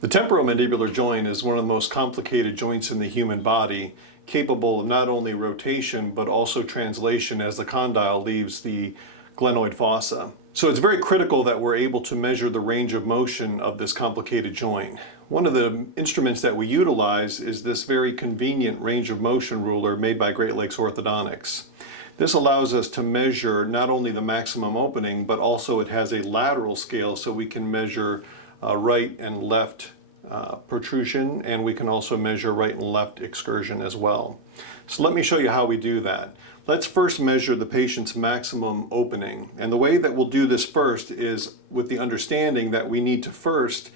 The temporomandibular joint is one of the most complicated joints in the human body, capable of not only rotation but also translation as the condyle leaves the glenoid fossa. So it's very critical that we're able to measure the range of motion of this complicated joint. One of the instruments that we utilize is this very convenient range of motion ruler made by Great Lakes Orthodontics. This allows us to measure not only the maximum opening, but also it has a lateral scale so we can measure right and left protrusion, and we can also measure right and left excursion as well. So let me show you how we do that. Let's first measure the patient's maximum opening. And the way that we'll do this first is with the understanding that we need to first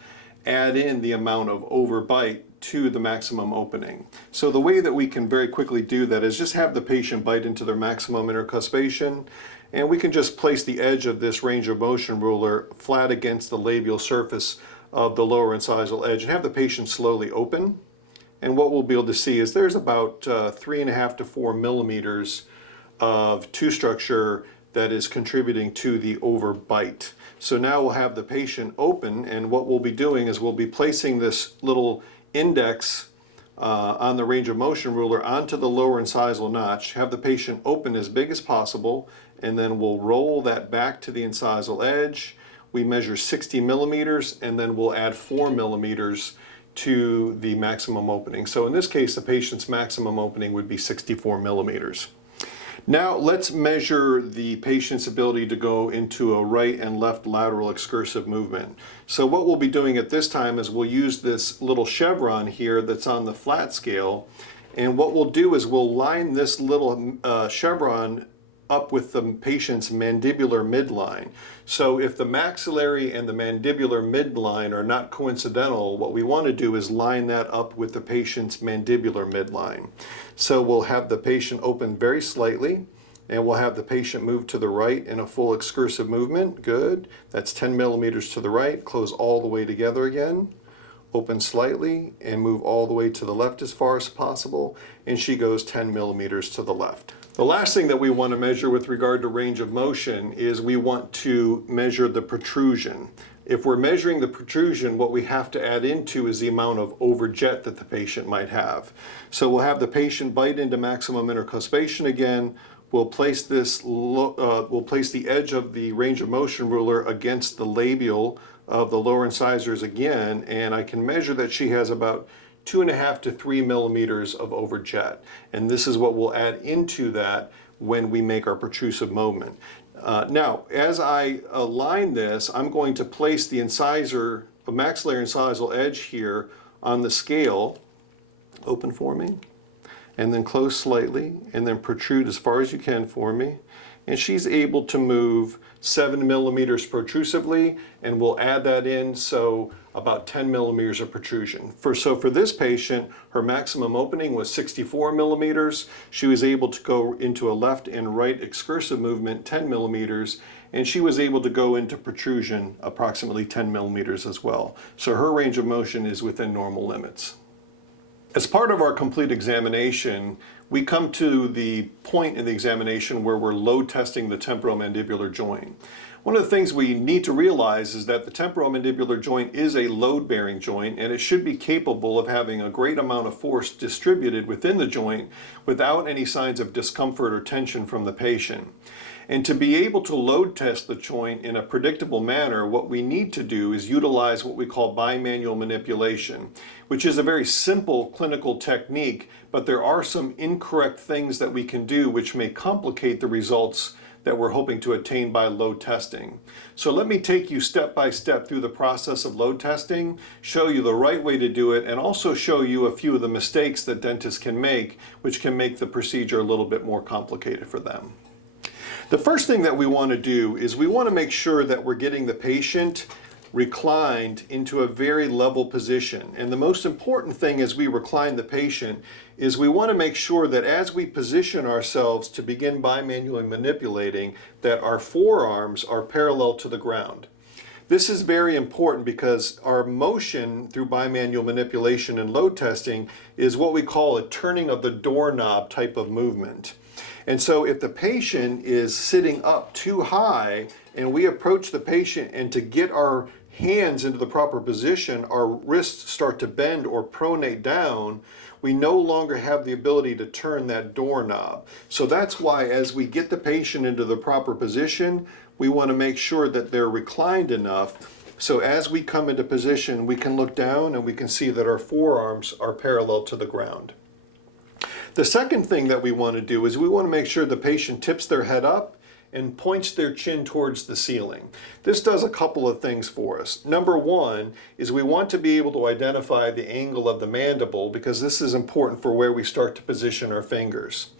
add in the amount of overbite to the maximum opening. So the way that we can very quickly do that is just have the patient bite into their maximum intercuspation, and we can just place the edge of this range of motion ruler flat against the labial surface of the lower incisal edge and have the patient slowly open. And what we'll be able to see is there's about 3.5 to 4 millimeters of tooth structure that is contributing to the overbite. So now we'll have the patient open, and what we'll be doing is we'll be placing this little index on the range of motion ruler onto the lower incisal notch, have the patient open as big as possible, and then we'll roll that back to the incisal edge. We measure 60 millimeters, and then we'll add 4 millimeters to the maximum opening. So in this case, the patient's maximum opening would be 64 millimeters. Now let's measure the patient's ability to go into a right and left lateral excursive movement. So what we'll be doing at this time is we'll use this little chevron here that's on the flat scale, and what we'll do is we'll line this little chevron up with the patient's mandibular midline. So if the maxillary and the mandibular midline are not coincidental, what we want to do is line that up with the patient's mandibular midline. So we'll have the patient open very slightly, and we'll have the patient move to the right in a full excursive movement. Good. That's 10 millimeters to the right. Close all the way together again. Open slightly and move all the way to the left as far as possible, and she goes 10 millimeters to the left. The last thing that we want to measure with regard to range of motion is we want to measure the protrusion. If we're measuring the protrusion, what we have to add into is the amount of overjet that the patient might have. So we'll have the patient bite into maximum intercuspation again. We'll place the edge of the range of motion ruler against the labial of the lower incisors again, and I can measure that she has about 2.5 to 3 millimeters of overjet. And this is what we'll add into that when we make our protrusive movement. Now, as I align this, I'm going to place the maxillary incisal edge here on the scale. Open for me, and then close slightly, and then protrude as far as you can for me. And she's able to move 7 millimeters protrusively, and we'll add that in, so about 10 millimeters of protrusion. So for this patient, her maximum opening was 64 millimeters. She was able to go into a left and right excursive movement 10 millimeters, and she was able to go into protrusion approximately 10 millimeters as well. So her range of motion is within normal limits. As part of our complete examination, we come to the point in the examination where we're load testing the temporomandibular joint. One of the things we need to realize is that the temporomandibular joint is a load-bearing joint, and it should be capable of having a great amount of force distributed within the joint without any signs of discomfort or tension from the patient. And to be able to load test the joint in a predictable manner, what we need to do is utilize what we call bimanual manipulation, which is a very simple clinical technique, but there are some incorrect things that we can do which may complicate the results that we're hoping to attain by load testing. So let me take you step by step through the process of load testing, show you the right way to do it, and also show you a few of the mistakes that dentists can make, which can make the procedure a little bit more complicated for them. The first thing that we want to do is we want to make sure that we're getting the patient reclined into a very level position. And the most important thing as we recline the patient is we want to make sure that as we position ourselves to begin bimanually manipulating, that our forearms are parallel to the ground. This is very important because our motion through bimanual manipulation and load testing is what we call a turning of the doorknob type of movement. And so if the patient is sitting up too high and we approach the patient, and to get our hands into the proper position, our wrists start to bend or pronate down, we no longer have the ability to turn that doorknob. So that's why as we get the patient into the proper position, we want to make sure that they're reclined enough. So as we come into position, we can look down and we can see that our forearms are parallel to the ground. The second thing that we want to do is we want to make sure the patient tips their head up and points their chin towards the ceiling. This does a couple of things for us. Number one is we want to be able to identify the angle of the mandible, because this is important for where we start to position our fingers.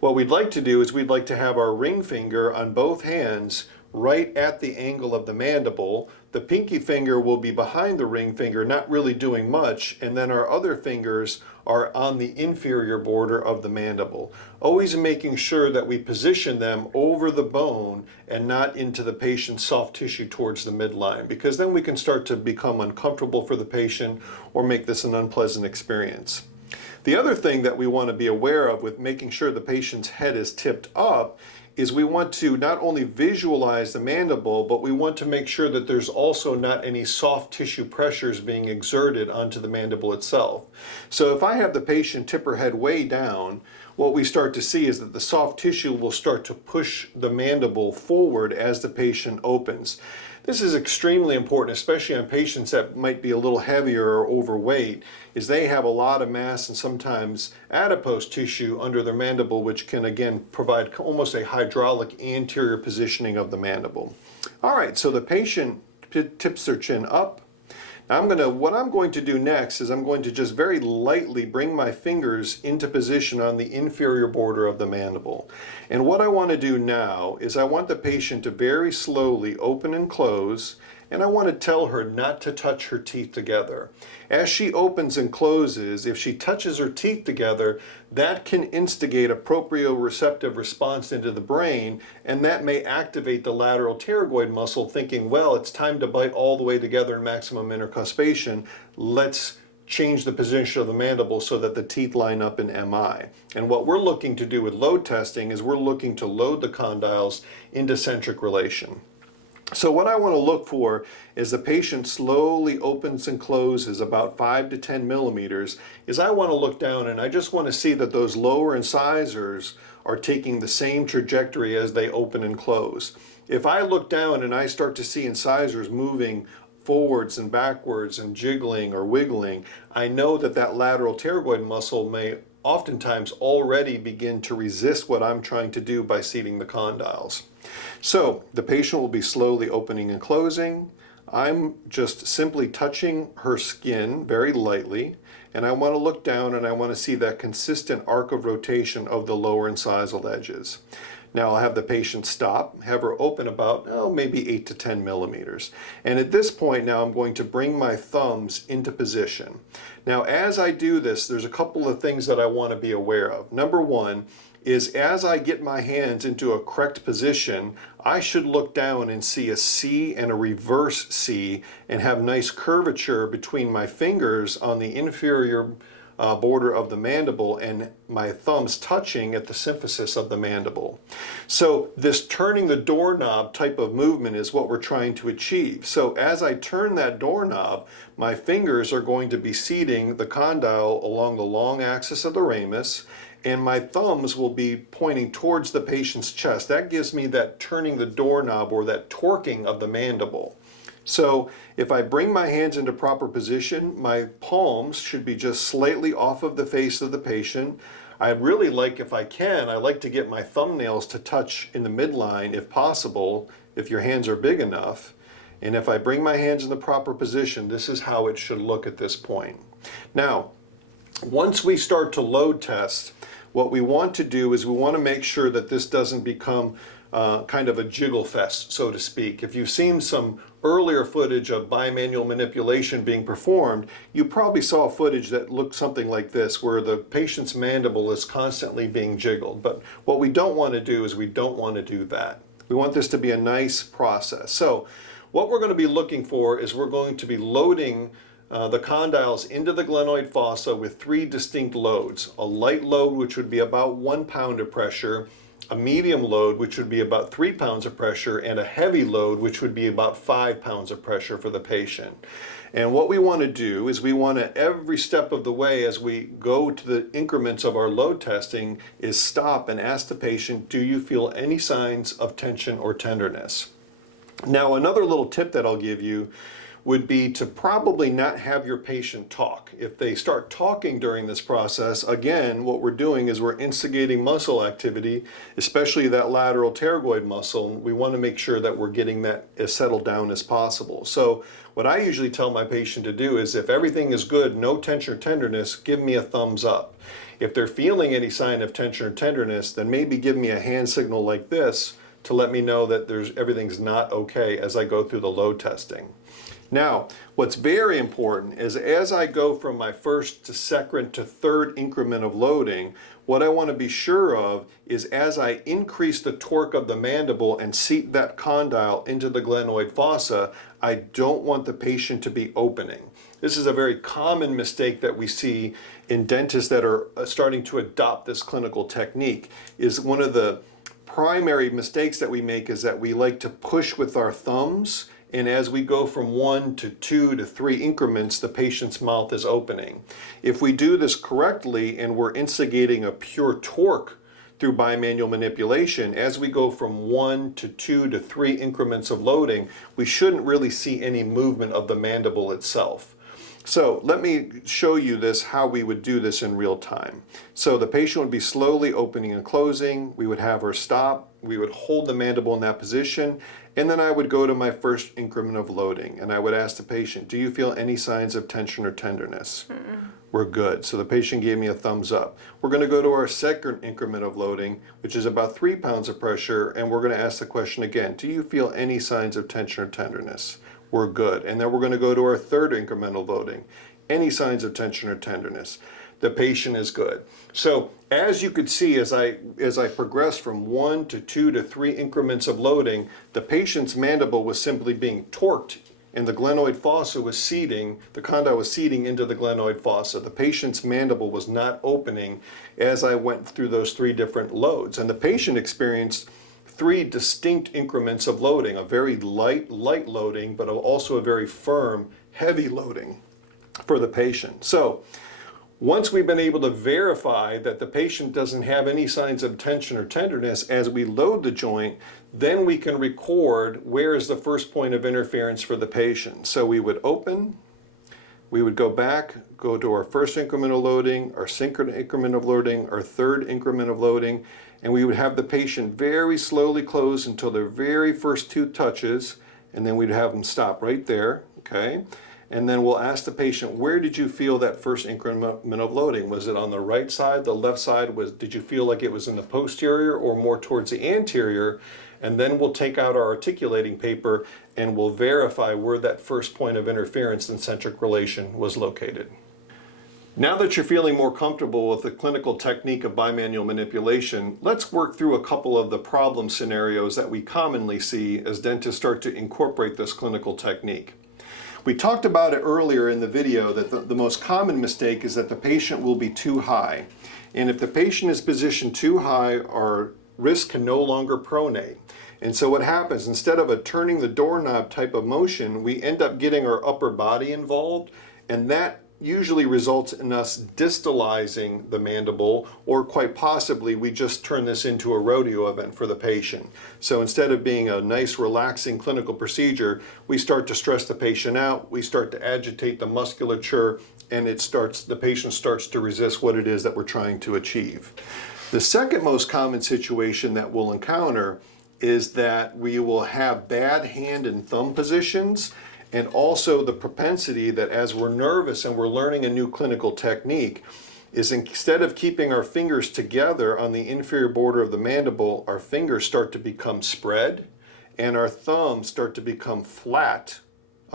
What we'd like to do is we'd like to have our ring finger on both hands right at the angle of the mandible. The pinky finger will be behind the ring finger, not really doing much, and then our other fingers are on the inferior border of the mandible. Always making sure that we position them over the bone and not into the patient's soft tissue towards the midline, because then we can start to become uncomfortable for the patient or make this an unpleasant experience. The other thing that we want to be aware of with making sure the patient's head is tipped up is we want to not only visualize the mandible, but we want to make sure that there's also not any soft tissue pressures being exerted onto the mandible itself. So if I have the patient tip her head way down, what we start to see is that the soft tissue will start to push the mandible forward as the patient opens. This is extremely important, especially on patients that might be a little heavier or overweight, is they have a lot of mass and sometimes adipose tissue under their mandible, which can again provide almost a hydraulic anterior positioning of the mandible. All right, so the patient tips their chin up. Now what I'm going to do next is I'm going to just very lightly bring my fingers into position on the inferior border of the mandible. And what I want to do now is I want the patient to very slowly open and close, and I want to tell her not to touch her teeth together. As she opens and closes, if she touches her teeth together, that can instigate a proprioceptive response into the brain, and that may activate the lateral pterygoid muscle, thinking, well, it's time to bite all the way together in maximum intercuspation. Let's change the position of the mandible so that the teeth line up in MI. And what we're looking to do with load testing is we're looking to load the condyles into centric relation. So what I want to look for is the patient slowly opens and closes about 5 to 10 millimeters, is I want to look down and I just want to see that those lower incisors are taking the same trajectory as they open and close. If I look down and I start to see incisors moving forwards and backwards and jiggling or wiggling, I know that that lateral pterygoid muscle may oftentimes already begin to resist what I'm trying to do by seating the condyles. So the patient will be slowly opening and closing. I'm just simply touching her skin very lightly, and I want to look down and I want to see that consistent arc of rotation of the lower incisal edges. Now I'll have the patient stop, have her open about, maybe 8 to 10 millimeters. And at this point now I'm going to bring my thumbs into position. Now as I do this, there's a couple of things that I want to be aware of. Number one is as I get my hands into a correct position, I should look down and see a C and a reverse C and have nice curvature between my fingers on the inferior border of the mandible and my thumbs touching at the symphysis of the mandible. So this turning the doorknob type of movement is what we're trying to achieve. So as I turn that doorknob, my fingers are going to be seating the condyle along the long axis of the ramus, and my thumbs will be pointing towards the patient's chest. That gives me that turning the doorknob or that torquing of the mandible. So if I bring my hands into proper position, my palms should be just slightly off of the face of the patient. I really like, if I can, I like to get my thumbnails to touch in the midline if possible, if your hands are big enough. And if I bring my hands in the proper position, this is how it should look at this point. Now, once we start to load test, what we want to do is we want to make sure that this doesn't become kind of a jiggle fest, so to speak. If you've seen some earlier footage of bimanual manipulation being performed, you probably saw footage that looked something like this, where the patient's mandible is constantly being jiggled. But what we don't want to do is we don't want to do that. We want this to be a nice process. So what we're going to be looking for is we're going to be loading the condyles into the glenoid fossa with 3 distinct loads. A light load, which would be about 1 pound of pressure, a medium load, which would be about 3 pounds of pressure, and a heavy load, which would be about 5 pounds of pressure for the patient. And what we want to do is we want to, every step of the way as we go to the increments of our load testing, is stop and ask the patient, do you feel any signs of tension or tenderness? Now, another little tip that I'll give you would be to probably not have your patient talk. If they start talking during this process, again, what we're doing is we're instigating muscle activity, especially that lateral pterygoid muscle, and we want to make sure that we're getting that as settled down as possible. So what I usually tell my patient to do is if everything is good, no tension or tenderness, give me a thumbs up. If they're feeling any sign of tension or tenderness, then maybe give me a hand signal like this to let me know that everything's not okay as I go through the load testing. Now, what's very important is as I go from my first to second to third increment of loading, what I want to be sure of is as I increase the torque of the mandible and seat that condyle into the glenoid fossa, I don't want the patient to be opening. This is a very common mistake that we see in dentists that are starting to adopt this clinical technique. Is one of the primary mistakes that we make is that we like to push with our thumbs, and as we go from 1 to 2 to 3 increments, the patient's mouth is opening. If we do this correctly and we're instigating a pure torque through bimanual manipulation, as we go from 1 to 2 to 3 increments of loading, we shouldn't really see any movement of the mandible itself. So let me show you this, how we would do this in real time. So the patient would be slowly opening and closing. We would have her stop. We would hold the mandible in that position. And then I would go to my first increment of loading. And I would ask the patient, do you feel any signs of tension or tenderness? We're good. So the patient gave me a thumbs up. We're going to go to our second increment of loading, which is about 3 pounds of pressure. And we're going to ask the question again, do you feel any signs of tension or tenderness? We're good. And then we're going to go to our third incremental loading. Any signs of tension or tenderness? The patient is good. So as you could see, as I progressed from 1 to 2 to 3 increments of loading, the patient's mandible was simply being torqued and the glenoid fossa was seating, the condyle was seating into the glenoid fossa. The patient's mandible was not opening as I went through those 3 different loads. And the patient experienced 3 distinct increments of loading, a very light loading, but also a very firm, heavy loading for the patient. So once we've been able to verify that the patient doesn't have any signs of tension or tenderness as we load the joint, then we can record where is the first point of interference for the patient. So we would open, we would go back, go to our first increment of loading, our second increment of loading, our third increment of loading, and we would have the patient very slowly close until their very first tooth touches, and then we'd have them stop right there, okay? And then we'll ask the patient, where did you feel that first increment of loading? Was it on the right side, the left side? Did you feel like it was in the posterior or more towards the anterior? And then we'll take out our articulating paper and we'll verify where that first point of interference in centric relation was located. Now that you're feeling more comfortable with the clinical technique of bimanual manipulation, let's work through a couple of the problem scenarios that we commonly see as dentists start to incorporate this clinical technique. We talked about it earlier in the video that the most common mistake is that the patient will be too high. And if the patient is positioned too high, our wrist can no longer pronate. And so what happens, instead of a turning the doorknob type of motion, we end up getting our upper body involved, and that usually results in us distalizing the mandible, or quite possibly we just turn this into a rodeo event for the patient. So instead of being a nice relaxing clinical procedure, we start to stress the patient out, we start to agitate the musculature, and the patient starts to resist what it is that we're trying to achieve. The second most common situation that we'll encounter is that we will have bad hand and thumb positions, and also the propensity that as we're nervous and we're learning a new clinical technique, is instead of keeping our fingers together on the inferior border of the mandible, our fingers start to become spread and our thumbs start to become flat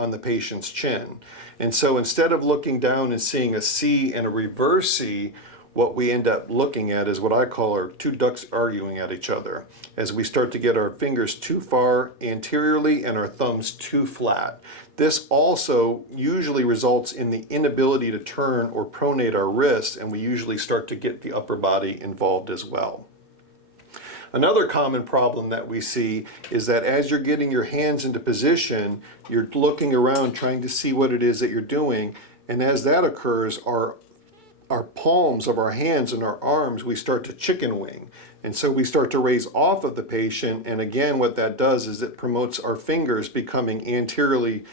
on the patient's chin. And so instead of looking down and seeing a C and a reverse C, what we end up looking at is what I call our 2 ducks arguing at each other, as we start to get our fingers too far anteriorly and our thumbs too flat. This also usually results in the inability to turn or pronate our wrists, and we usually start to get the upper body involved as well. Another common problem that we see is that as you're getting your hands into position, you're looking around trying to see what it is that you're doing, and as that occurs, our palms of our hands and our arms, we start to chicken wing. And so we start to raise off of the patient, and again what that does is it promotes our fingers becoming anteriorly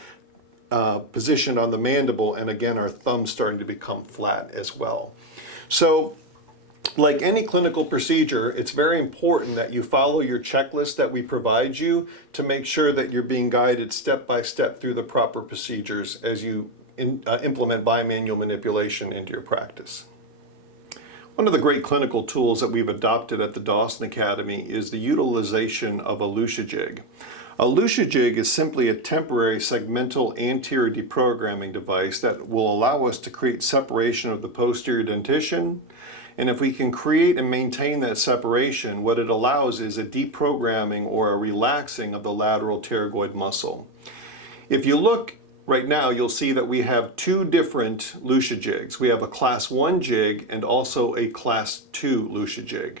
positioned on the mandible, and again our thumbs starting to become flat as well. So like any clinical procedure, it's very important that you follow your checklist that we provide you to make sure that you're being guided step by step through the proper procedures as you implement bimanual manipulation into your practice. One of the great clinical tools that we've adopted at the Dawson Academy is the utilization of a Lucia jig. A Lucia jig is simply a temporary segmental anterior deprogramming device that will allow us to create separation of the posterior dentition. And if we can create and maintain that separation, what it allows is a deprogramming or a relaxing of the lateral pterygoid muscle. If you look right now, you'll see that we have two different Lucia jigs. We have a class 1 jig and also a class 2 Lucia jig.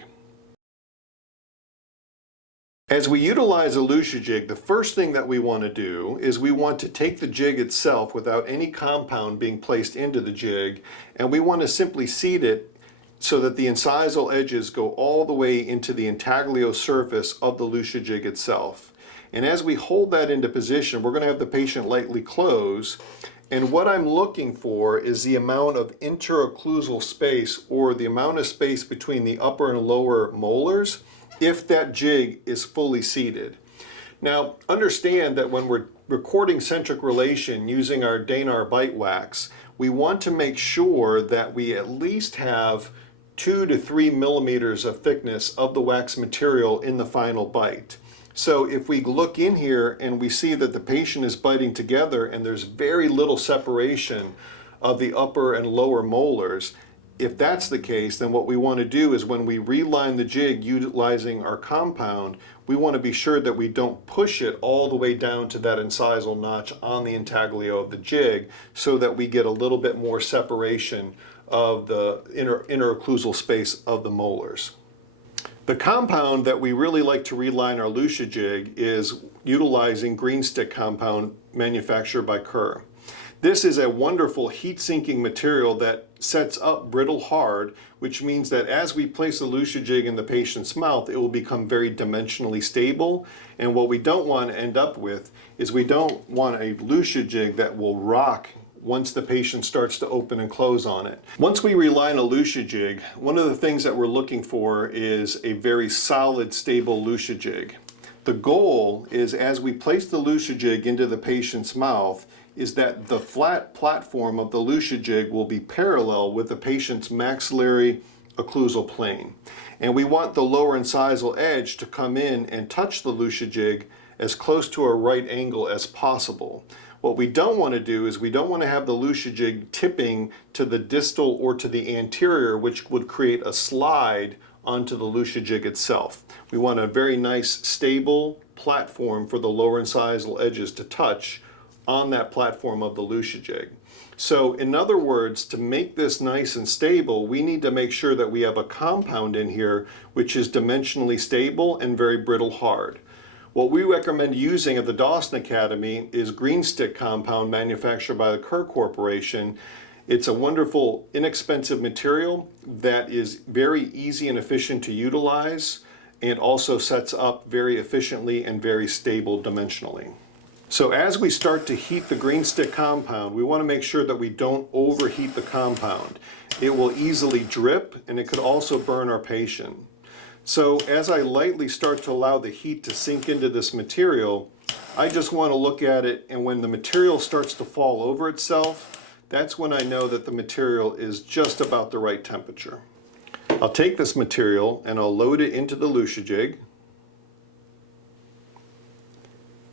As we utilize a Lucia jig, the first thing that we want to do is we want to take the jig itself without any compound being placed into the jig, and we want to simply seat it so that the incisal edges go all the way into the intaglio surface of the Lucia jig itself. And as we hold that into position, we're going to have the patient lightly close. And what I'm looking for is the amount of interocclusal space, or the amount of space between the upper and lower molars, if that jig is fully seated. Now, understand that when we're recording centric relation using our Danar bite wax, we want to make sure that we at least have 2 to 3 millimeters of thickness of the wax material in the final bite. So if we look in here and we see that the patient is biting together and there's very little separation of the upper and lower molars, if that's the case, then what we want to do is when we reline the jig utilizing our compound, we want to be sure that we don't push it all the way down to that incisal notch on the intaglio of the jig, so that we get a little bit more separation of the interocclusal space of the molars. The compound that we really like to reline our Lucia jig is utilizing green stick compound manufactured by Kerr. This is a wonderful heat-sinking material that sets up brittle hard, which means that as we place the Lucia jig in the patient's mouth, it will become very dimensionally stable. And what we don't want to end up with is we don't want a Lucia jig that will rock once the patient starts to open and close on it. Once we reline a Lucia jig, one of the things that we're looking for is a very solid, stable Lucia jig. The goal is, as we place the Lucia jig into the patient's mouth, is that the flat platform of the Lucia jig will be parallel with the patient's maxillary occlusal plane. And we want the lower incisal edge to come in and touch the Lucia jig as close to a right angle as possible. What we don't want to do is we don't want to have the Lucia jig tipping to the distal or to the anterior, which would create a slide onto the Lucia jig itself. We want a very nice stable platform for the lower incisal edges to touch on that platform of the Lucia jig. So in other words, to make this nice and stable, we need to make sure that we have a compound in here which is dimensionally stable and very brittle hard. What we recommend using at the Dawson Academy is green stick compound manufactured by the Kerr Corporation. It's a wonderful, inexpensive material that is very easy and efficient to utilize, and also sets up very efficiently and very stable dimensionally. So as we start to heat the green stick compound, we want to make sure that we don't overheat the compound. It will easily drip, and it could also burn our patient. So as I lightly start to allow the heat to sink into this material, I just want to look at it, and when the material starts to fall over itself, that's when I know that the material is just about the right temperature. I'll take this material and I'll load it into the Lucia jig.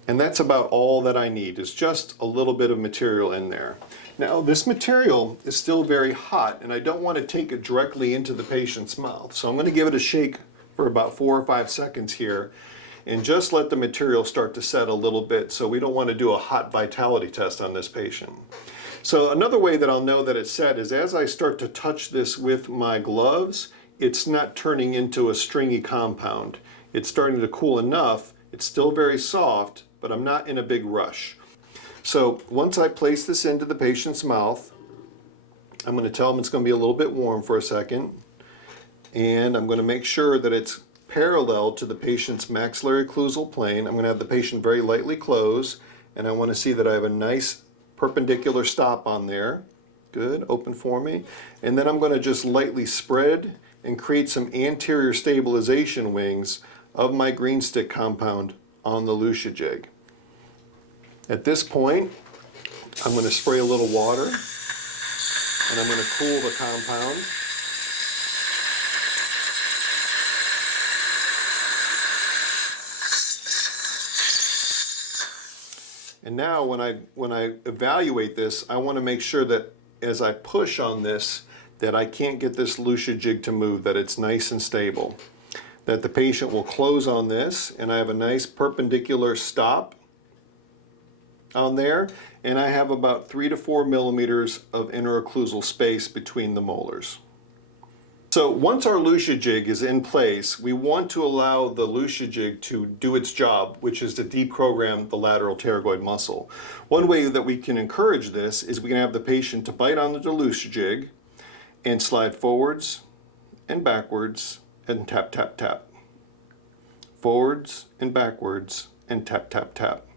And that's about all that I need, is just a little bit of material in there. Now, this material is still very hot, and I don't want to take it directly into the patient's mouth. So I'm going to give it a shake for about 4 or 5 seconds here, and just let the material start to set a little bit, so we don't want to do a hot vitality test on this patient. So another way that I'll know that it's set is as I start to touch this with my gloves, it's not turning into a stringy compound. It's starting to cool enough. It's still very soft, but I'm not in a big rush. So once I place this into the patient's mouth, I'm going to tell them it's going to be a little bit warm for a second. And I'm going to make sure that it's parallel to the patient's maxillary occlusal plane. I'm going to have the patient very lightly close, and I want to see that I have a nice perpendicular stop on there. Good, open for me. And then I'm going to just lightly spread and create some anterior stabilization wings of my green stick compound on the Lucia jig. At this point, I'm going to spray a little water, and I'm going to cool the compound. And now when I evaluate this, I want to make sure that as I push on this, that I can't get this Lucia jig to move, that it's nice and stable. That the patient will close on this, and I have a nice perpendicular stop on there, and I have about 3 to 4 millimeters of interocclusal space between the molars. So once our Lucia jig is in place, we want to allow the Lucia jig to do its job, which is to deprogram the lateral pterygoid muscle. One way that we can encourage this is we can have the patient to bite on the Lucia jig and slide forwards and backwards and tap, tap, tap. Forwards and backwards and tap, tap, tap.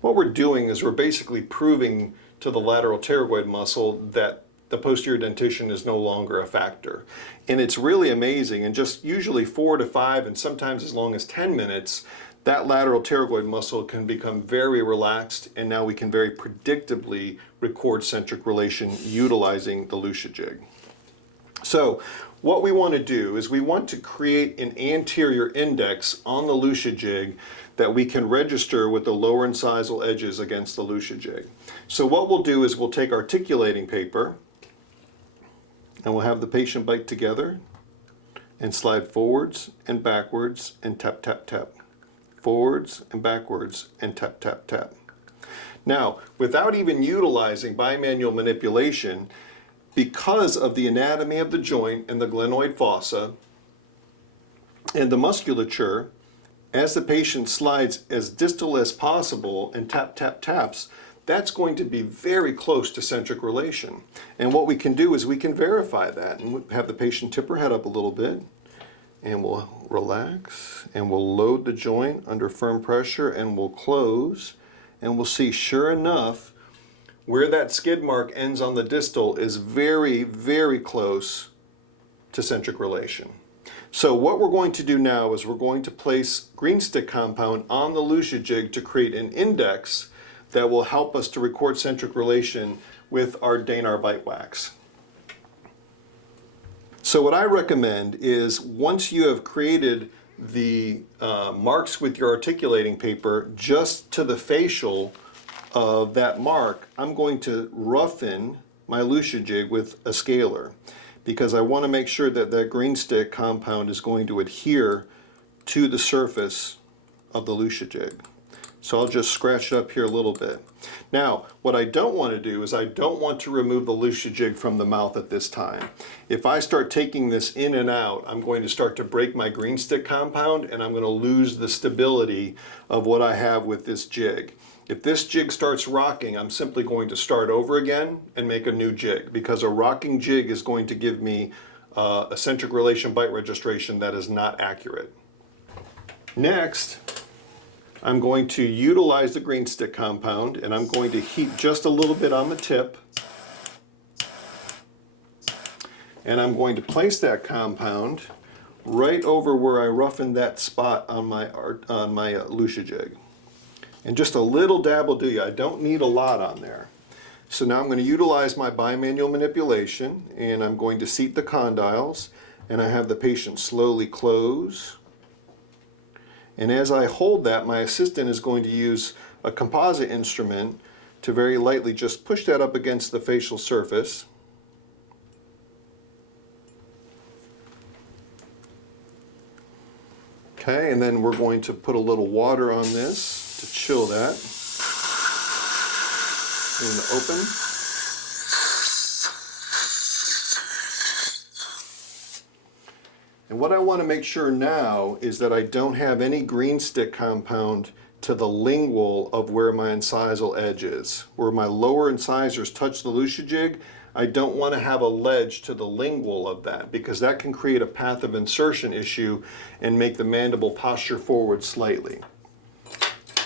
What we're doing is we're basically proving to the lateral pterygoid muscle that the posterior dentition is no longer a factor. And it's really amazing. In just usually 4 to 5 and sometimes as long as 10 minutes, that lateral pterygoid muscle can become very relaxed, and now we can very predictably record centric relation utilizing the Lucia jig. So what we want to do is we want to create an anterior index on the Lucia jig that we can register with the lower incisal edges against the Lucia jig. So what we'll do is we'll take articulating paper, and we'll have the patient bite together and slide forwards and backwards and tap, tap, tap. Forwards and backwards and tap, tap, tap. Now, without even utilizing bimanual manipulation, because of the anatomy of the joint and the glenoid fossa and the musculature, as the patient slides as distal as possible and tap, tap, taps, that's going to be very close to centric relation. And what we can do is we can verify that and have the patient tip her head up a little bit, and we'll relax, and we'll load the joint under firm pressure, and we'll close, and we'll see, sure enough, where that skid mark ends on the distal is very, very close to centric relation. So what we're going to do now is we're going to place green stick compound on the Lucia jig to create an index that will help us to record centric relation with our Danar bite wax. So what I recommend is once you have created the marks with your articulating paper just to the facial of that mark, I'm going to roughen my Lucia jig with a scaler because I want to make sure that that green stick compound is going to adhere to the surface of the Lucia jig. So I'll just scratch it up here a little bit. Now, what I don't want to do is I don't want to remove the Lucia jig from the mouth at this time. If I start taking this in and out, I'm going to start to break my green stick compound, and I'm going to lose the stability of what I have with this jig. If this jig starts rocking, I'm simply going to start over again and make a new jig, because a rocking jig is going to give me a centric relation bite registration that is not accurate. Next, I'm going to utilize the green stick compound, and I'm going to heat just a little bit on the tip, and I'm going to place that compound right over where I roughened that spot on my Lucia jig. And just a little dab will do you. I don't need a lot on there. So now I'm going to utilize my bimanual manipulation, and I'm going to seat the condyles, and I have the patient slowly close. And as I hold that, my assistant is going to use a composite instrument to very lightly just push that up against the facial surface. Okay, and then we're going to put a little water on this to chill that. And open. And what I want to make sure now is that I don't have any green stick compound to the lingual of where my incisal edge is. Where my lower incisors touch the Lucia jig, I don't want to have a ledge to the lingual of that, because that can create a path of insertion issue and make the mandible posture forward slightly.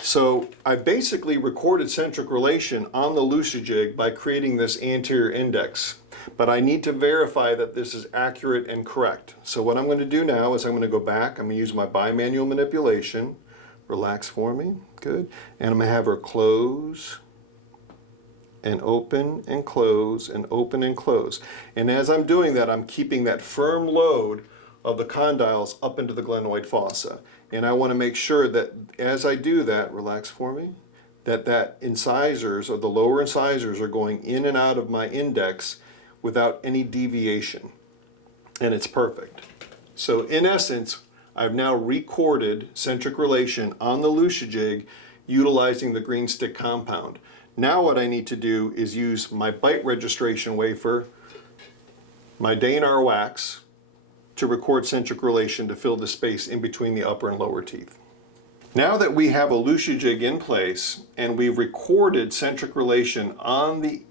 So I basically recorded centric relation on the Lucia jig by creating this anterior index, but I need to verify that this is accurate and correct. So what I'm going to do now is I'm going to go back, I'm going to use my bimanual manipulation. Relax for me, good. And I'm going to have her close and open and close and open and close. And as I'm doing that, I'm keeping that firm load of the condyles up into the glenoid fossa. And I want to make sure that as I do that, relax for me, that incisors, or the lower incisors, are going in and out of my index without any deviation. And it's perfect. So in essence, I've now recorded centric relation on the Lucia jig utilizing the green stick compound. Now what I need to do is use my bite registration wafer, my Danar wax, to record centric relation to fill the space in between the upper and lower teeth. Now that we have a Lucia jig in place and we've recorded centric relation on the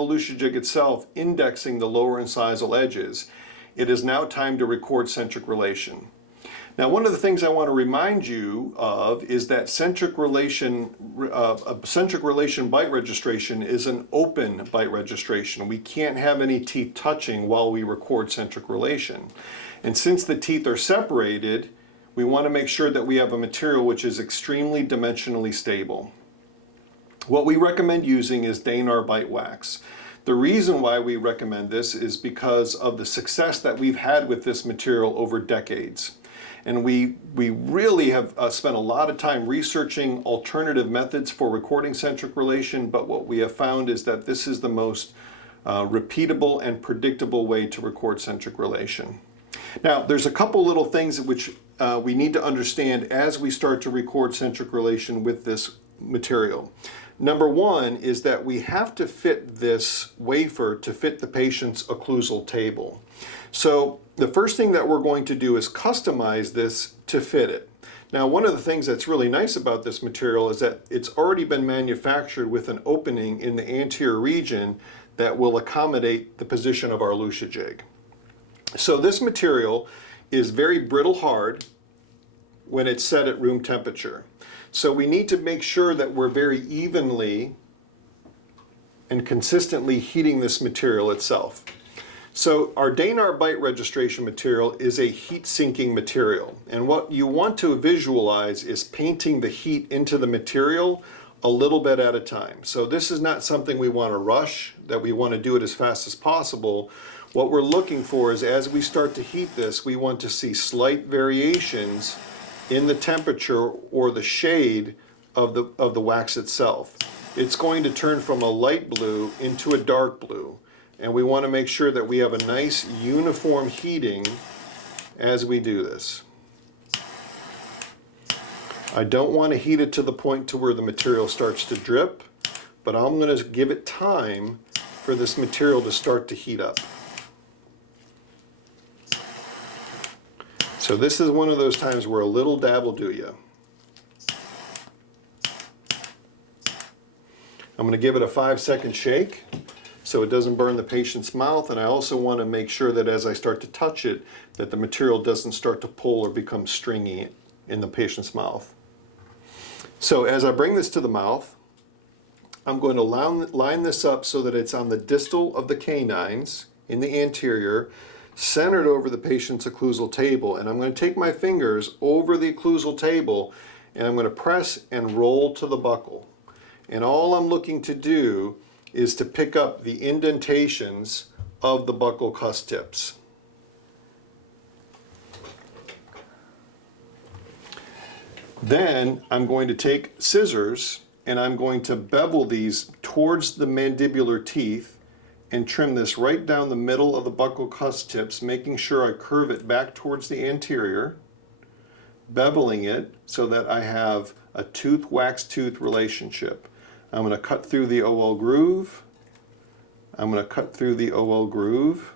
Lucia jig itself, indexing the lower incisal edges, it is now time to record centric relation. Now, one of the things I want to remind you of is that centric relation bite registration is an open bite registration. We can't have any teeth touching while we record centric relation. And since the teeth are separated, we want to make sure that we have a material which is extremely dimensionally stable. What we recommend using is Danar bite wax. The reason why we recommend this is because of the success that we've had with this material over decades. And we really have spent a lot of time researching alternative methods for recording centric relation, but what we have found is that this is the most repeatable and predictable way to record centric relation. Now, there's a couple little things which we need to understand as we start to record centric relation with this material. Number one is that we have to fit this wafer to fit the patient's occlusal table. So the first thing that we're going to do is customize this to fit it. Now, one of the things that's really nice about this material is that it's already been manufactured with an opening in the anterior region that will accommodate the position of our Lucia jig. So this material is very brittle hard when it's set at room temperature. So we need to make sure that we're very evenly and consistently heating this material itself. So our Danar bite registration material is a heat sinking material. And what you want to visualize is painting the heat into the material a little bit at a time. So this is not something we want to rush, that we want to do it as fast as possible. What we're looking for is as we start to heat this, we want to see slight variations in the temperature or the shade of the wax itself. It's going to turn from a light blue into a dark blue. And we want to make sure that we have a nice uniform heating as we do this. I don't want to heat it to the point to where the material starts to drip, but I'm going to give it time for this material to start to heat up. So this is one of those times where a little dab will do you. I'm going to give it a 5-second shake so it doesn't burn the patient's mouth, and I also want to make sure that as I start to touch it, that the material doesn't start to pull or become stringy in the patient's mouth. So as I bring this to the mouth, I'm going to line this up so that it's on the distal of the canines in the anterior, centered over the patient's occlusal table, and I'm going to take my fingers over the occlusal table and I'm going to press and roll to the buccal. And all I'm looking to do is to pick up the indentations of the buccal cusp tips. Then I'm going to take scissors and I'm going to bevel these towards the mandibular teeth and trim this right down the middle of the buccal cusp tips, making sure I curve it back towards the anterior, beveling it so that I have a tooth-wax tooth relationship. I'm going to cut through the OL groove. I'm going to cut through the OL groove.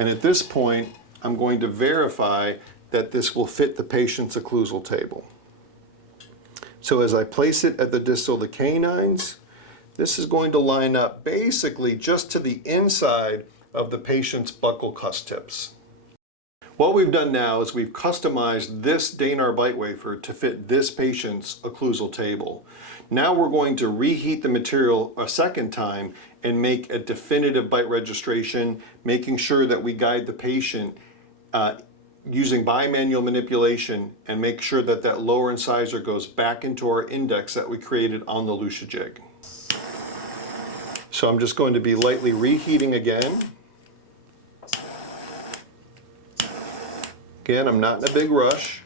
And at this point, I'm going to verify that this will fit the patient's occlusal table. So as I place it at the distal of the canines, this is going to line up basically just to the inside of the patient's buccal cuss tips. What we've done now is we've customized this Danar bite wafer to fit this patient's occlusal table. Now we're going to reheat the material a second time and make a definitive bite registration, making sure that we guide the patient using bimanual manipulation and make sure that that lower incisor goes back into our index that we created on the Lucia jig. So I'm just going to be lightly reheating again. Again, I'm not in a big rush.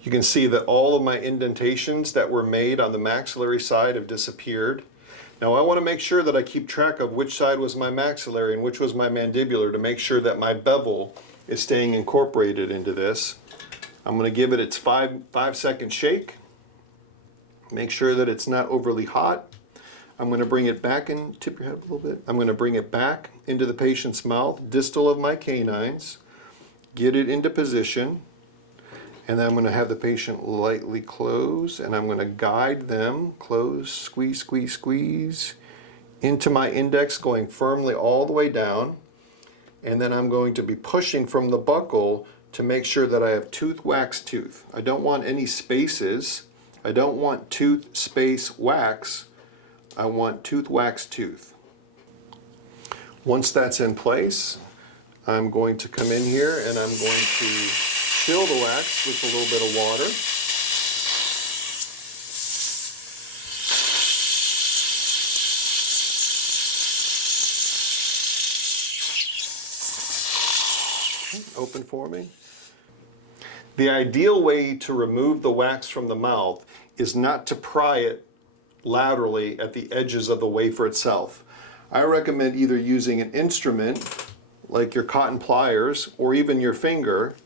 You can see that all of my indentations that were made on the maxillary side have disappeared. Now I want to make sure that I keep track of which side was my maxillary and which was my mandibular to make sure that my bevel is staying incorporated into this. I'm going to give it its 5-second shake. Make sure that it's not overly hot. I'm going to bring it back in, tip your head a little bit. I'm going to bring it back into the patient's mouth, distal of my canines, get it into position, and then I'm going to have the patient lightly close, and I'm going to guide them, close, squeeze, squeeze, squeeze, into my index, going firmly all the way down, and then I'm going to be pushing from the buccal to make sure that I have tooth, wax, tooth. I don't want any spaces. I don't want tooth, space, wax. I want tooth, wax, tooth. Once that's in place, I'm going to come in here and I'm going to chill the wax with a little bit of water. Open for me. The ideal way to remove the wax from the mouth is not to pry it laterally at the edges of the wafer itself. I recommend either using an instrument like your cotton pliers or even your finger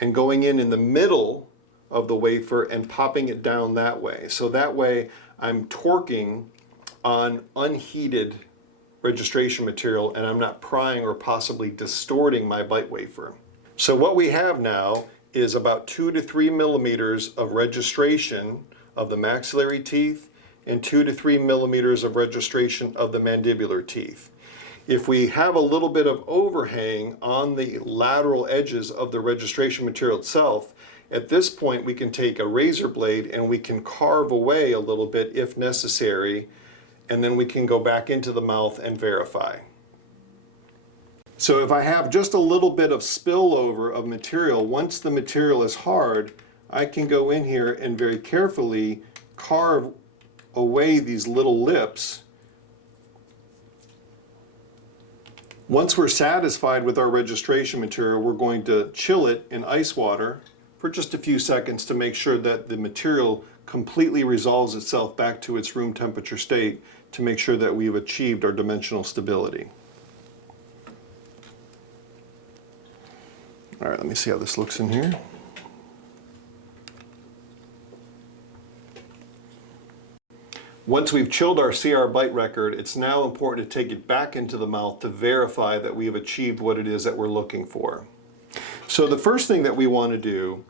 and going in the middle of the wafer and popping it down that way. So that way I'm torquing on unheated registration material and I'm not prying or possibly distorting my bite wafer. So what we have now is about 2 to 3 millimeters of registration of the maxillary teeth and 2 to 3 millimeters of registration of the mandibular teeth. If we have a little bit of overhang on the lateral edges of the registration material itself, at this point we can take a razor blade and we can carve away a little bit if necessary, and then we can go back into the mouth and verify. So if I have just a little bit of spillover of material, once the material is hard, I can go in here and very carefully carve away these little lips. Once we're satisfied with our registration material, we're going to chill it in ice water for just a few seconds to make sure that the material completely resolves itself back to its room temperature state to make sure that we've achieved our dimensional stability. All right, let me see how this looks in here. Once we've chilled our CR bite record, it's now important to take it back into the mouth to verify that we have achieved what it is that we're looking for. So the first thing that we want to do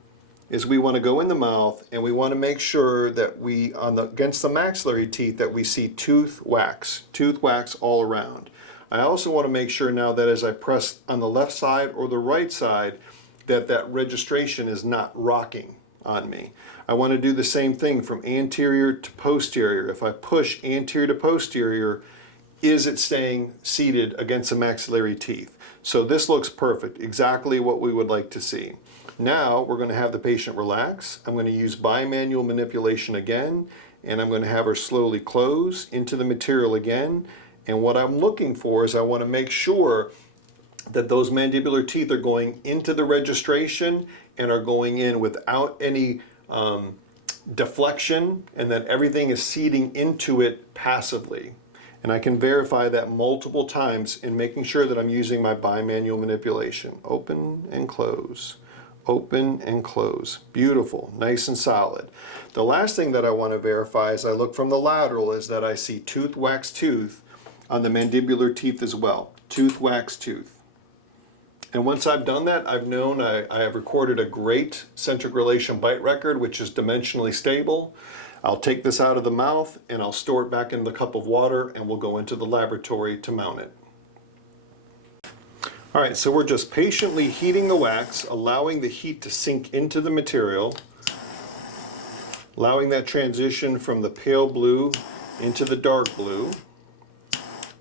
is we want to go in the mouth and we want to make sure that we, against the maxillary teeth, that we see tooth wax all around. I also want to make sure now that as I press on the left side or the right side, that registration is not rocking on me. I want to do the same thing from anterior to posterior. If I push anterior to posterior, is it staying seated against the maxillary teeth? So this looks perfect, exactly what we would like to see. Now we're going to have the patient relax. I'm going to use bimanual manipulation again, and I'm going to have her slowly close into the material again. And what I'm looking for is I want to make sure that those mandibular teeth are going into the registration and are going in without any deflection, and that everything is seating into it passively. And I can verify that multiple times in making sure that I'm using my bimanual manipulation. Open and close, open and close. Beautiful, nice and solid. The last thing that I want to verify as I look from the lateral is that I see tooth, wax, tooth on the mandibular teeth as well. Tooth, wax, tooth. And once I've done that, I've known I have recorded a great centric relation bite record, which is dimensionally stable. I'll take this out of the mouth and I'll store it back in the cup of water, and we'll go into the laboratory to mount it. All right, so we're just patiently heating the wax, allowing the heat to sink into the material, allowing that transition from the pale blue into the dark blue.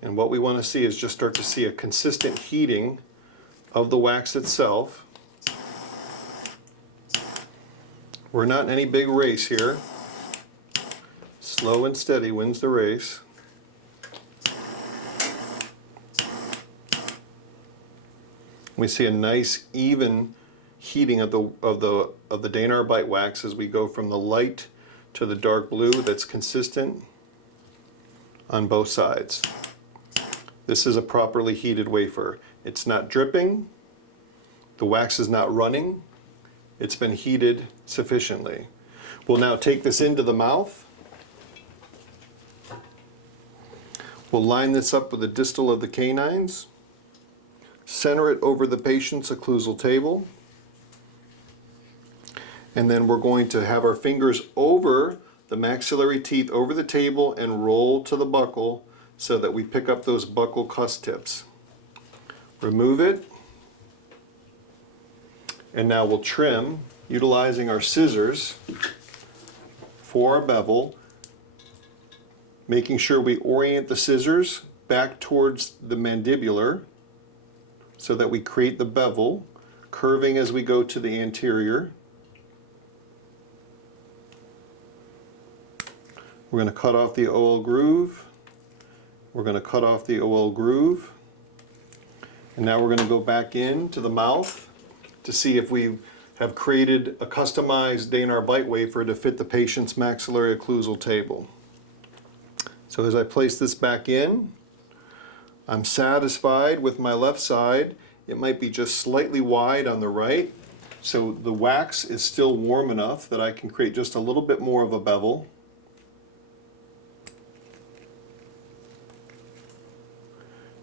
And what we want to see is just start to see a consistent heating of the wax itself. We're not in any big race here. Slow and steady wins the race. We see a nice even heating of the Danar bite wax as we go from the light to the dark blue. That's consistent on both sides. This is a properly heated wafer. It's not dripping. The wax is not running. It's been heated sufficiently. We'll now take this into the mouth. We'll line this up with the distal of the canines. Center it over the patient's occlusal table, and then we're going to have our fingers over the maxillary teeth, over the table, and roll to the buccal so that we pick up those buccal cusp tips. Remove it, and now we'll trim utilizing our scissors for our bevel, making sure we orient the scissors back towards the mandibular so that we create the bevel, curving as we go to the anterior. We're going to cut off the OL groove. We're going to cut off the OL groove. And now we're going to go back into the mouth to see if we have created a customized Danar bite wafer to fit the patient's maxillary occlusal table. So as I place this back in, I'm satisfied with my left side. It might be just slightly wide on the right, so the wax is still warm enough that I can create just a little bit more of a bevel.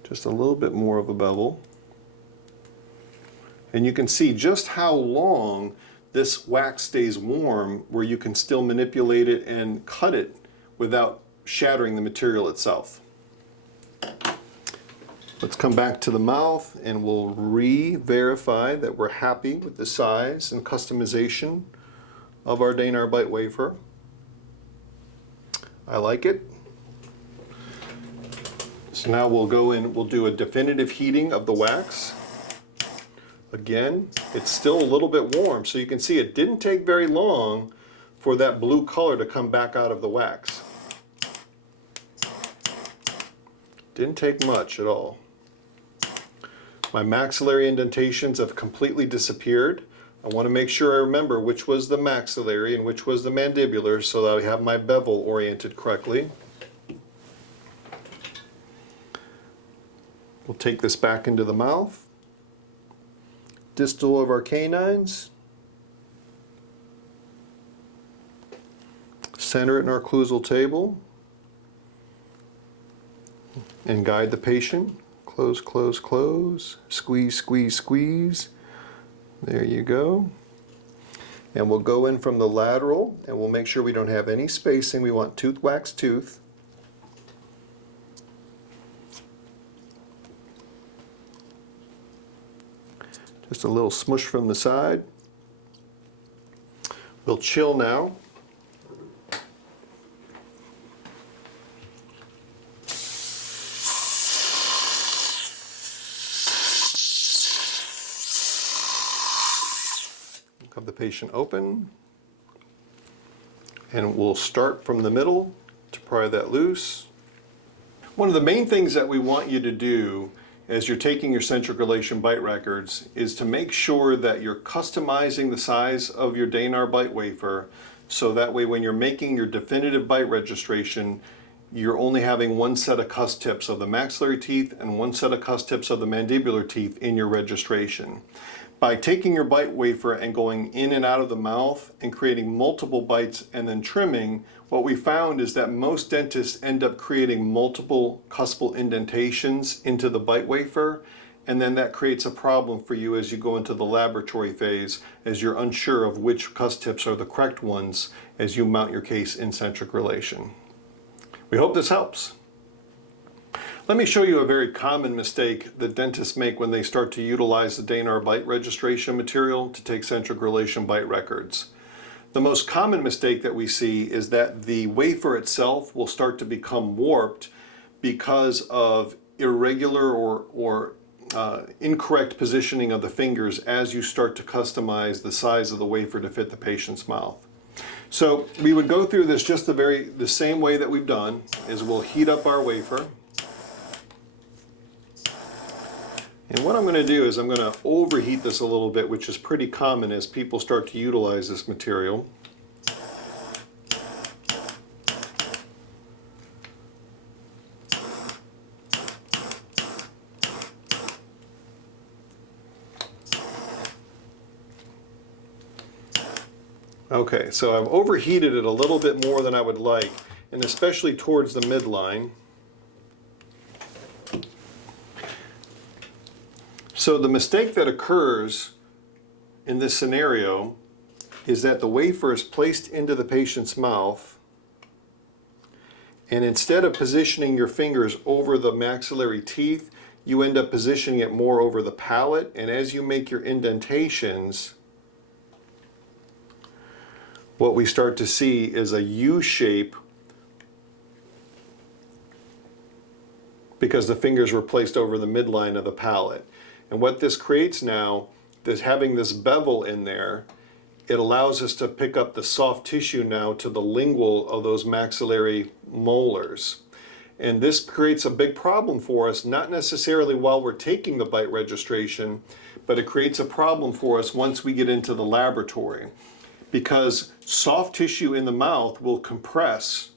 Just a little bit more of a bevel. And you can see just how long this wax stays warm, where you can still manipulate it and cut it without shattering the material itself. Let's come back to the mouth and we'll re-verify that we're happy with the size and customization of our Danar bite wafer. I like it. So now we'll go in, we'll do a definitive heating of the wax. Again, it's still a little bit warm, so you can see it didn't take very long for that blue color to come back out of the wax. Didn't take much at all. My maxillary indentations have completely disappeared. I want to make sure I remember which was the maxillary and which was the mandibular so that I have my bevel oriented correctly. We'll take this back into the mouth. Distal of our canines. Center it in our occlusal table. And guide the patient. Close, close, close. Squeeze, squeeze, squeeze. There you go. And we'll go in from the lateral and we'll make sure we don't have any spacing. We want tooth, wax, tooth. Just a little smush from the side. We'll chill now. Have the patient open, and we'll start from the middle to pry that loose. One of the main things that we want you to do as you're taking your centric relation bite records is to make sure that you're customizing the size of your Danar bite wafer, so that way when you're making your definitive bite registration, you're only having one set of cusp tips of the maxillary teeth and one set of cusp tips of the mandibular teeth in your registration. By taking your bite wafer and going in and out of the mouth and creating multiple bites and then trimming, what we found is that most dentists end up creating multiple cuspal indentations into the bite wafer, and then that creates a problem for you as you go into the laboratory phase, as you're unsure of which cusp tips are the correct ones as you mount your case in centric relation. We hope this helps. Let me show you a very common mistake that dentists make when they start to utilize the Danar bite registration material to take centric relation bite records. The most common mistake that we see is that the wafer itself will start to become warped because of irregular or incorrect positioning of the fingers as you start to customize the size of the wafer to fit the patient's mouth. So we would go through this just the same way that we've done, is we'll heat up our wafer. And what I'm going to do is I'm going to overheat this a little bit, which is pretty common as people start to utilize this material. Okay, so I've overheated it a little bit more than I would like, and especially towards the midline. So the mistake that occurs in this scenario is that the wafer is placed into the patient's mouth, and instead of positioning your fingers over the maxillary teeth, you end up positioning it more over the palate, and as you make your indentations, what we start to see is a U shape because the fingers were placed over the midline of the palate. And what this creates now is having this bevel in there, it allows us to pick up the soft tissue now to the lingual of those maxillary molars. And this creates a big problem for us, not necessarily while we're taking the bite registration, but it creates a problem for us once we get into the laboratory. Because soft tissue in the mouth will compress,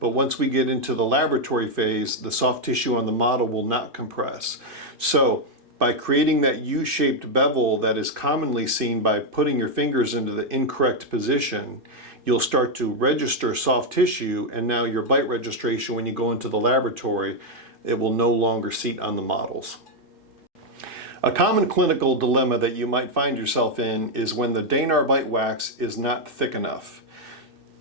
but once we get into the laboratory phase, the soft tissue on the model will not compress. So by creating that U-shaped bevel that is commonly seen by putting your fingers into the incorrect position, you'll start to register soft tissue, and now your bite registration, when you go into the laboratory, it will no longer seat on the models. A common clinical dilemma that you might find yourself in is when the Danar bite wax is not thick enough.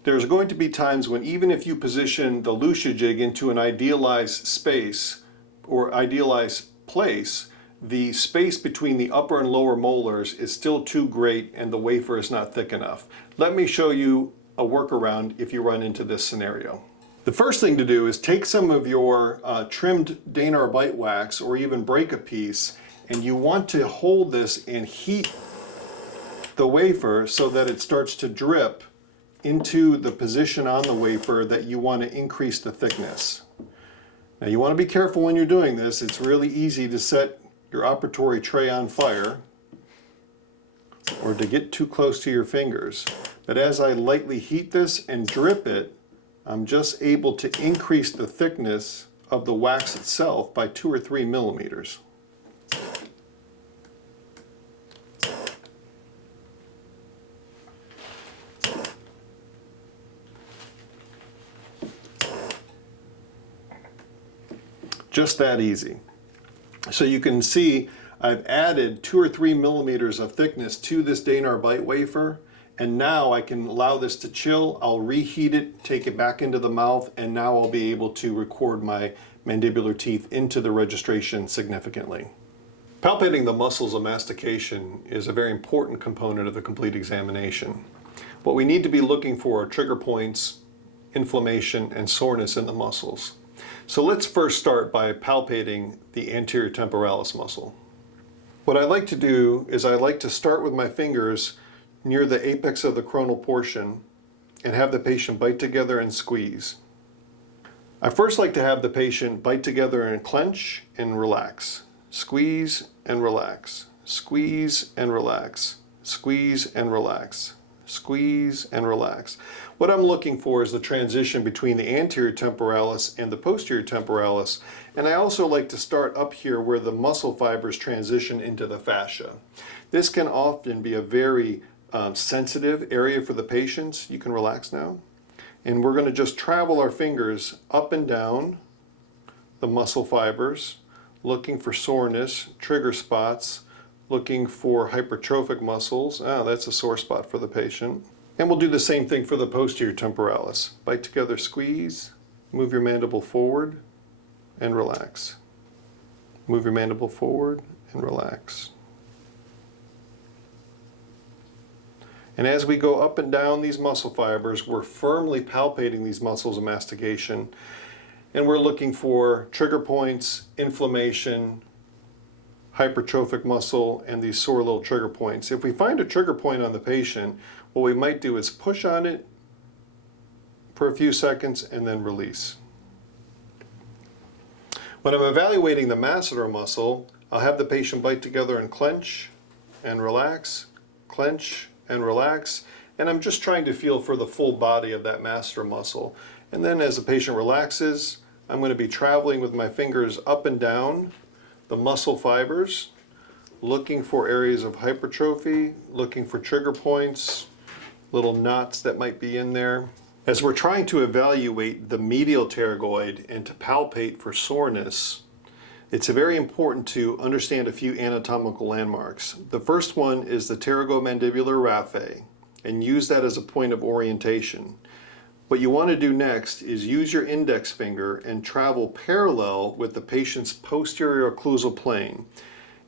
There's going to be times when even if you position the Lucia jig into an idealized space or idealized place, the space between the upper and lower molars is still too great and the wafer is not thick enough. Let me show you a workaround if you run into this scenario. The first thing to do is take some of your trimmed Danar bite wax, or even break a piece, and you want to hold this and heat the wafer so that it starts to drip into the position on the wafer that you want to increase the thickness. Now you want to be careful when you're doing this. It's really easy to set your operatory tray on fire or to get too close to your fingers. But as I lightly heat this and drip it, I'm just able to increase the thickness of the wax itself by 2 or 3 millimeters. Just that easy. So you can see I've added 2 or 3 millimeters of thickness to this Danar bite wafer, and now I can allow this to chill. I'll reheat it, take it back into the mouth, and now I'll be able to record my mandibular teeth into the registration significantly. Palpating the muscles of mastication is a very important component of the complete examination. What we need to be looking for are trigger points, inflammation, and soreness in the muscles. So let's first start by palpating the anterior temporalis muscle. What I like to do is I like to start with my fingers near the apex of the coronal portion and have the patient bite together and squeeze. I first like to have the patient bite together and clench and relax. Squeeze and relax. Squeeze and relax. Squeeze and relax. squeeze, and relax. What I'm looking for is the transition between the anterior temporalis and the posterior temporalis. And I also like to start up here where the muscle fibers transition into the fascia. This can often be a very sensitive area for the patients. You can relax now. And we're going to just travel our fingers up and down the muscle fibers, looking for soreness, trigger spots, looking for hypertrophic muscles. Ah, that's a sore spot for the patient. And we'll do the same thing for the posterior temporalis. Bite together, squeeze, move your mandible forward, and relax. Move your mandible forward and relax. And as we go up and down these muscle fibers, we're firmly palpating these muscles of mastication, and we're looking for trigger points, inflammation, hypertrophic muscle, and these sore little trigger points. If we find a trigger point on the patient, what we might do is push on it for a few seconds and then release. When I'm evaluating the masseter muscle, I'll have the patient bite together and clench and relax, clench and relax, and I'm just trying to feel for the full body of that masseter muscle. And then as the patient relaxes, I'm going to be traveling with my fingers up and down the muscle fibers, looking for areas of hypertrophy, looking for trigger points, little knots that might be in there. As we're trying to evaluate the medial pterygoid and to palpate for soreness, it's very important to understand a few anatomical landmarks. The first one is the pterygomandibular raphe, and use that as a point of orientation. What you want to do next is use your index finger and travel parallel with the patient's posterior occlusal plane.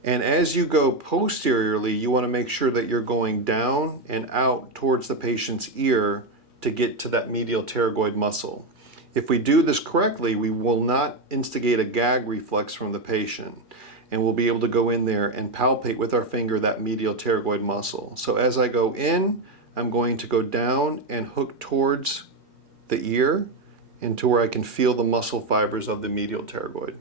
And as you go posteriorly, you want to make sure that you're going down and out towards the patient's ear to get to that medial pterygoid muscle. If we do this correctly, we will not instigate a gag reflex from the patient, and we'll be able to go in there and palpate with our finger that medial pterygoid muscle. So as I go in, I'm going to go down and hook towards the ear into where I can feel the muscle fibers of the medial pterygoid.